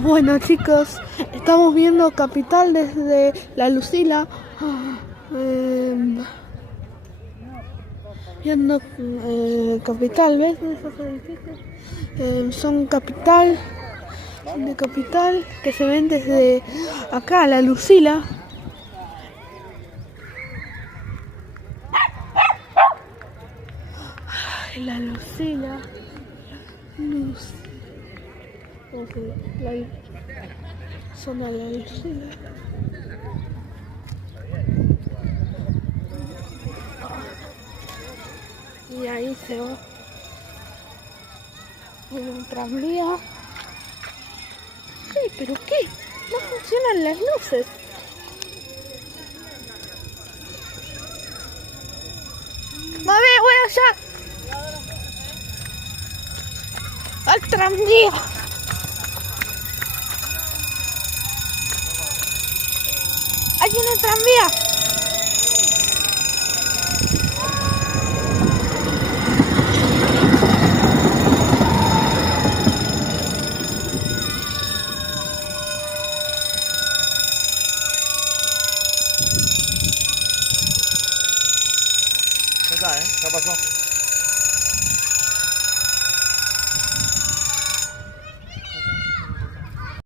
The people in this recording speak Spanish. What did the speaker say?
Bueno chicos, estamos viendo Capital desde la Lucila. Viendo Capital, ¿ves esos edificios? Son de Capital, que se ven desde acá, la Lucila. La Lucila. La zona de la Lucila. Y ahí se va un tranvía. ¿Qué? ¿Pero qué? No funcionan las luces. ¡Mami, voy allá! ¡Al tranvía! ¡Ahí viene el tranvía! Ya está, ¿eh? Ya pasó.